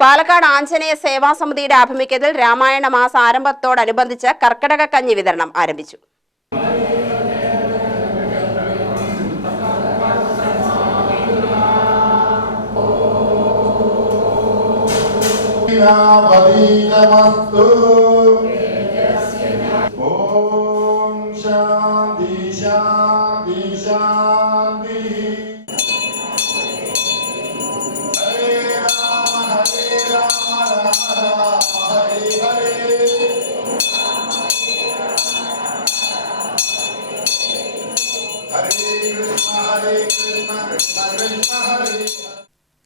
പാലക്കാട് ആഞ്ജനേയ സേവാ സമിതിയുടെ ആഭിമുഖ്യത്തിൽ രാമായണ മാസ ആരംഭത്തോടനുബന്ധിച്ച് കർക്കിടക കഞ്ഞി വിതരണം ആരംഭിച്ചു. ശാന്തി ശാന്തി ശാന്തി. കൃഷ്ണ ഹരേ കൃഷ്ണ കൃഷ്ണ കൃഷ്ണ ഹരേ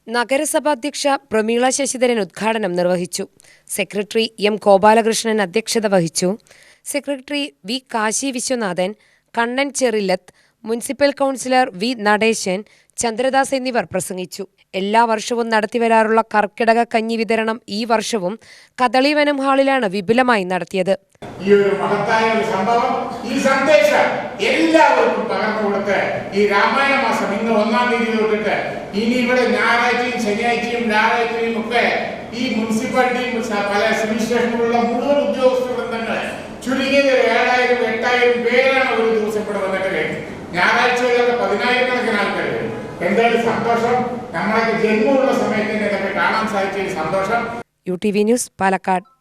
നഗരസഭ അധ്യക്ഷ പ്രമീള ശശിധരൻ ഉദ്ഘാടനം നിർവഹിച്ചു. സെക്രട്ടറി എം ഗോപാലകൃഷ്ണൻ അധ്യക്ഷത വഹിച്ചു. Secretary V Kashi Viswanathan Kannan Cherilath municipal councillor V Nadesan Chandradas എന്നിവർ പ്രസംഗിച്ചു. എല്ലാ വർഷവും നടത്തിവരാറുള്ള കർക്കിടക കഞ്ഞി വിതരണം ഈ വർഷവും കദളിവനം ഹാളിലാണ് വിപുലമായി നടത്തിയത്. ഈ ഒരു മഹത്തായ ഒരു സംഭവം ഈ സന്ദേശം എല്ലാവർക്കും പകർന്നു കൊടുത്ത് ഈ രാമായണ മാസം ഇന്ന് ഒന്നാം തീയതി തൊട്ടിട്ട് ഇനി ഇവിടെ ഞായറാഴ്ചയും ശനിയാഴ്ചയും ഞായറാഴ്ചയും ഒക്കെ ഈ മുനിസിപ്പാലിറ്റിയും പല സിവിൽ സ്റ്റേഷനിലുള്ള മുഴുവൻ ഉദ്യോഗസ്ഥ വൃന്ദങ്ങൾ ചുരുങ്ങിയത് ഏഴായിരം എട്ടായിരം പേരാണ് ഒരു ദിവസം ഇവിടെ വന്നിട്ട് ആൾക്കാർ വരും എന്തായാലും സന്തോഷം. നമ്മളൊക്കെ ജന്മമുള്ള സമയത്ത് തന്നെ കാണാൻ സാധിച്ച സന്തോഷം. U T V news Palakkad.